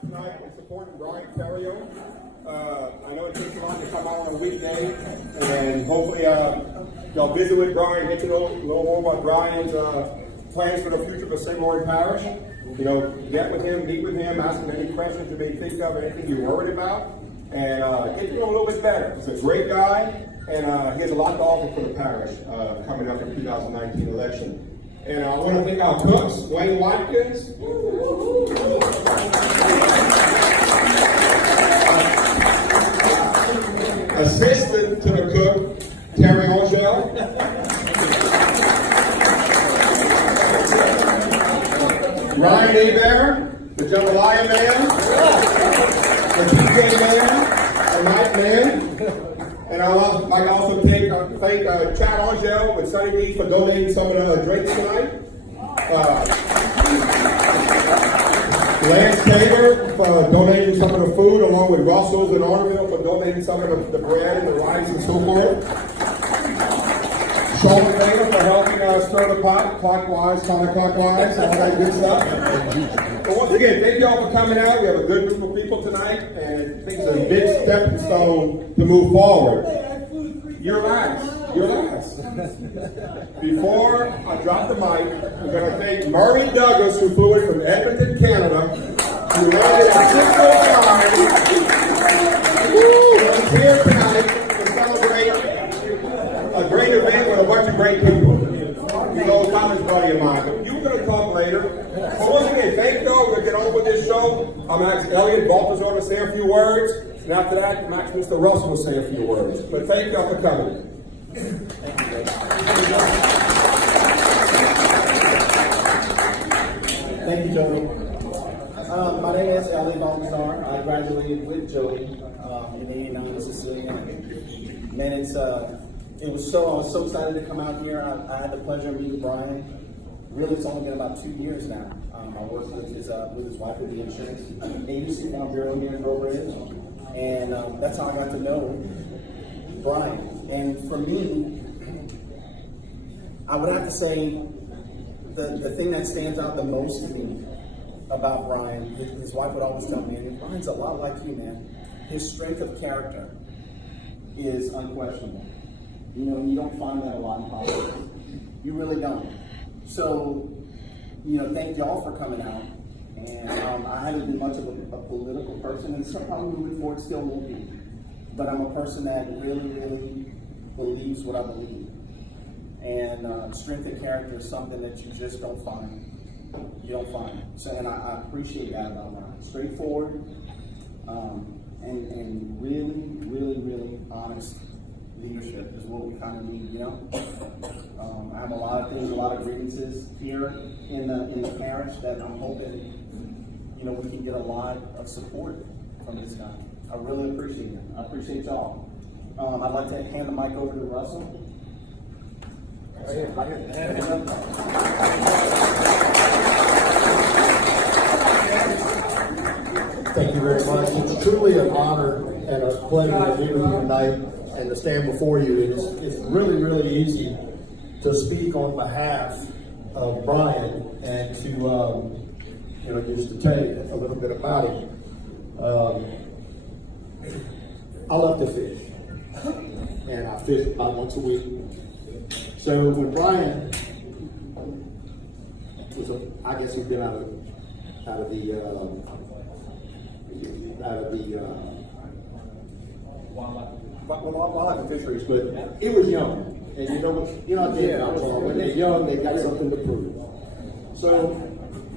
tonight in supporting Brian Theriot. I know it takes a lot to come out on a weekday, and hopefully y'all visit with Brian, get to know a little more about Brian's plans for the future for St. Lawrence Parish. You know, get with him, meet with him, ask him any questions you may think of, anything you're worried about, and get to know him a little bit better. He's a great guy, and he has a lot to offer for the parish coming up in the 2019 election. And I want to thank our cooks, Wayne Watkins. Assistant to the cook, Theriot. Ryan Abear, the Jambalaya man, the PJ man, the Night man. And I'd like to also thank Chad Angel with Sunny D for donating some of the drinks tonight. Lance Taylor for donating some of the food, along with Russell's and Orville for donating some of the bread and the rice and so forth. Sean Taylor for helping stir the pot clockwise, counterclockwise, all that good stuff. But once again, thank you all for coming out. We have a good group of people tonight, and I think it's a big stepping stone to move forward. You're last. You're last. Before I drop the mic, I'm going to thank Murray Douglas, who flew in from Edmonton, Canada, who landed at 6:05. He's here tonight to celebrate a great event with a bunch of great people. He's an old college buddy of mine. But you were going to talk later. So once again, thank you all. We're going to get on with this show. I'm going to ask Elliot Balthazar to say a few words. And after that, Mr. Russell will say a few words. But thank you all for coming. Thank you, Jody. My name is Elliot Balthazar. I graduated with Jody in '89 in Cecilia. Man, I was so excited to come out here. I had the pleasure of meeting Brian. Really, it's only been about 2 years now. I worked with his wife with the insurance agency down bureau here in Grove Ridge. And that's how I got to know Brian. And for me, I would have to say the thing that stands out the most to me about Brian, his wife would always tell me, and Brian's a lot like you, man. His strength of character is unquestionable. You know, you don't find that a lot in politics. You really don't. So, you know, thank y'all for coming out. And I haven't been much of a political person, and probably moving forward still won't be. But I'm a person that really, really believes what I believe. And strength of character is something that you just don't find. You don't find. So, and I appreciate that about Brian. Straightforward, and really, really, really honest leadership is what we kind of need, you know? I have a lot of things, a lot of grievances here in the parish that I'm hoping, you know, we can get a lot of support from this guy. I really appreciate it. I appreciate y'all. I'd like to hand the mic over to Russell. Thank you very much. It's truly an honor and a pleasure to be with you tonight and to stand before you. It's really, really easy to speak on behalf of Brian and to, you know, just to tell you a little bit about him. I love to fish, and I fish about once a week. So when Brian was, I guess he's been out of the wildlife and fisheries, but he was young, and you know when they're young, they got something to prove. So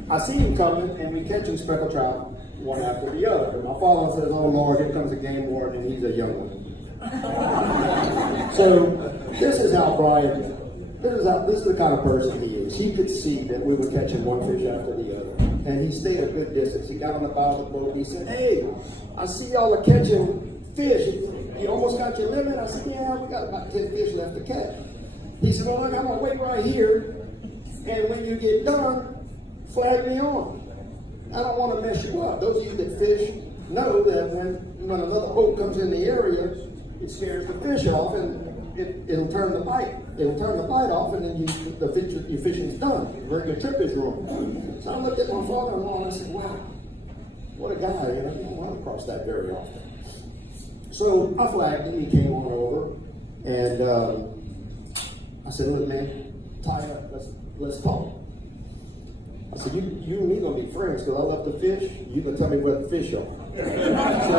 I see him coming, and we catching speckled trout one after the other. And my father says, "Oh Lord, here comes a game warden, and he's a young one." So this is how Brian. This is the kind of person he is. He could see that we were catching one fish after the other, and he stayed a good distance. He got on the bow of the boat, and he said, "Hey, I see y'all are catching fish. You almost got your limit." I said, "Yeah, we got about 10 fish left to catch." He said, "Well, look, I'm gonna wait right here, and when you get done, flag me on. I don't want to mess you up." Those of you that fish know that when another boat comes in the area, it scares the fish off, and it'll turn the bite. It'll turn the bite off, and then your fishing's done. Your trip is ruined. So I looked at my father-in-law and I said, "Wow, what a guy, you know, you don't run across that very often. So I flagged him, he came on over, and I said, look man, tie up, let's talk. I said, you and me gonna be friends because I love to fish, you gonna tell me where the fish are. So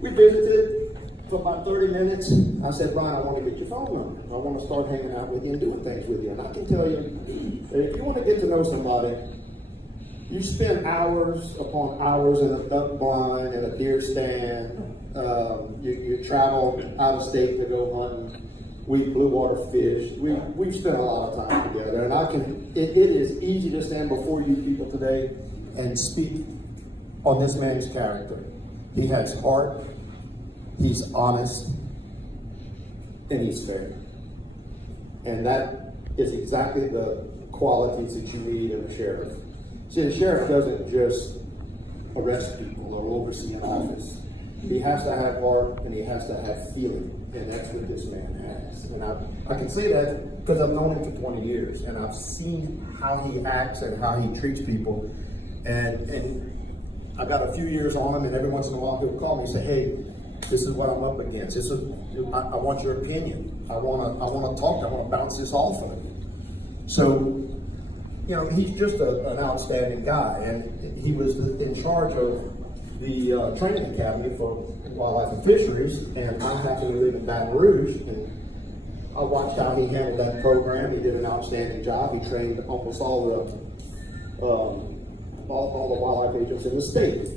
we visited for about 30 minutes. I said, Brian, I want to get your phone number. I want to start hanging out with you and doing things with you. And I can tell you, that if you want to get to know somebody, you spend hours upon hours in a duck blind, in a deer stand. You travel out of state to go hunting. We blue water fish. We've spent a lot of time together. And it is easy to stand before you people today and speak on this man's character. He has heart. He's honest, and he's fair. And that is exactly the qualities that you need in a sheriff. See, the sheriff doesn't just arrest people or oversee an office. He has to have heart, and he has to have feeling, and that's what this man has. And I can say that because I've known him for 20 years, and I've seen how he acts and how he treats people. And I got a few years on him, and every once in a while he'll call me and say, hey, this is what I'm up against. I want your opinion. I want to talk. I want to bounce this off of you. So, you know, he's just an outstanding guy, and he was in charge of the training academy for wildlife and fisheries. And I happen to live in Baton Rouge, and I watched how he handled that program. He did an outstanding job. He trained almost all the wildlife agents in the state.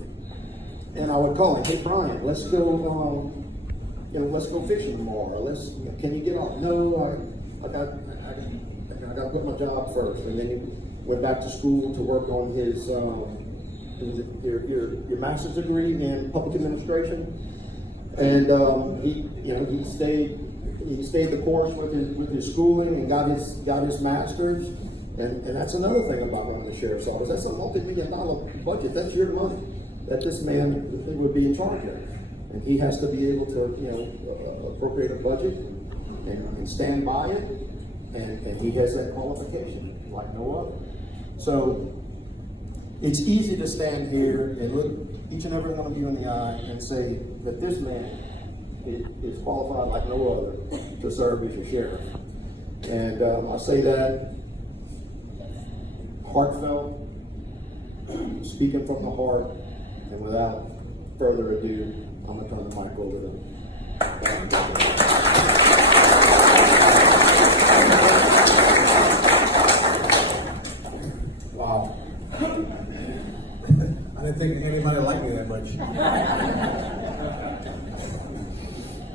And I would call him, hey Brian, let's go fishing tomorrow. Can you get off? No, I got to put my job first. And then he went back to school to work on his your master's degree in public administration. And he stayed the course with his schooling and got his master's. And that's another thing about running the sheriff's office. That's a multi-million-dollar budget. That's your money that this man would be in charge of. And he has to be able to, appropriate a budget and stand by it. And he has that qualification like no other. So it's easy to stand here and look each and every one of you in the eye and say that this man is qualified like no other to serve as your sheriff. And I say that heartfelt, speaking from the heart, and without further ado, I'm going to turn the mic over to him. Wow. I didn't think anybody liked me that much.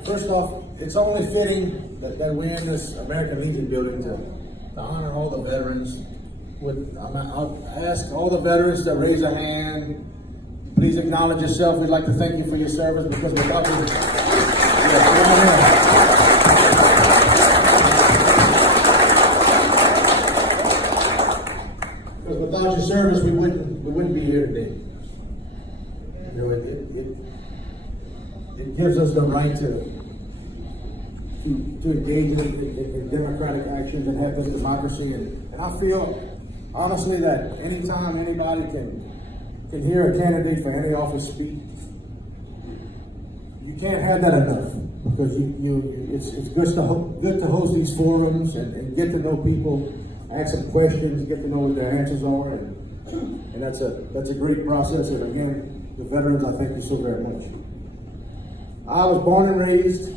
First off, it's only fitting that we're in this American Legion building to honor all the veterans. I'll ask all the veterans to raise a hand. Please acknowledge yourself. We'd like to thank you for your service because without you, because without your service, we wouldn't be here today. You know, it gives us the right to engage in democratic actions and have this democracy. And I feel honestly that anytime anybody can hear a candidate for any office speak, you can't have that enough, because it's good to host these forums and get to know people, ask some questions, get to know what their answers are, and that's a great process. And again, the veterans, I thank you so very much. I was born and raised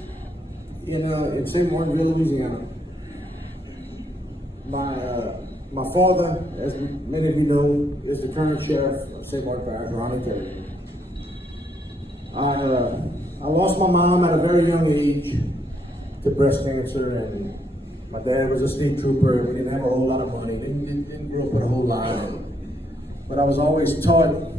in St. Martinville, Louisiana. My father, as many of you know, is the current sheriff of St. Martin Parish, Ronnie Theriot. I lost my mom at a very young age to breast cancer, and my dad was a state trooper, and we didn't have a whole lot of money. Didn't grow up with a whole lot. But I was always taught,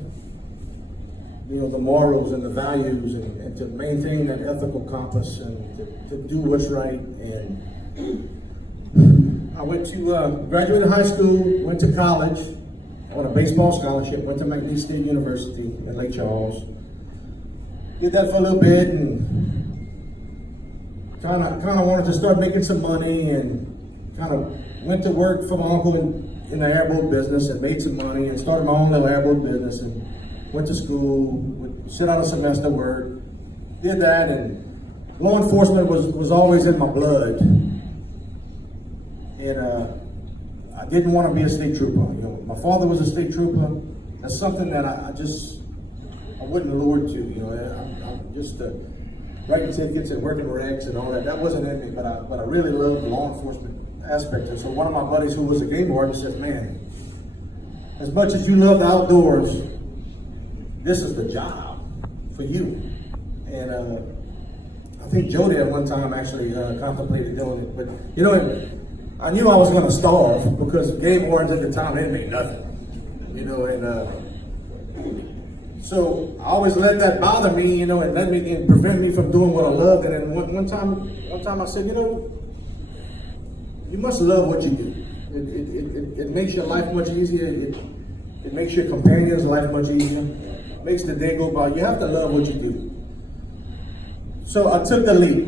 the morals and the values, and to maintain that ethical compass, and to do what's right. And I went to graduated high school, went to college on a baseball scholarship, went to McNeese State University in Lake Charles. Did that for a little bit, and kind of wanted to start making some money, and kind of went to work for my uncle in the airboat business and made some money and started my own little airboat business and went to school, would sit out a semester work, did that, and law enforcement was always in my blood. And I didn't want to be a state trooper. You know, my father was a state trooper. That's something that I wouldn't lure to. You know, I'm just writing tickets and working wrecks and all that. That wasn't in me, but I really loved the law enforcement aspect. And so one of my buddies who was a game warden says, "Man, as much as you love the outdoors, this is the job for you." And I think Jody at one time actually contemplated doing it, but you know, I knew I was going to starve because game wardens at the time, they made nothing, you know, and so I always let that bother me, you know, and prevent me from doing what I loved. And then one time I said, you know, you must love what you do. It makes your life much easier. It makes your companion's life much easier. It makes the day go by. You have to love what you do. So I took the leap.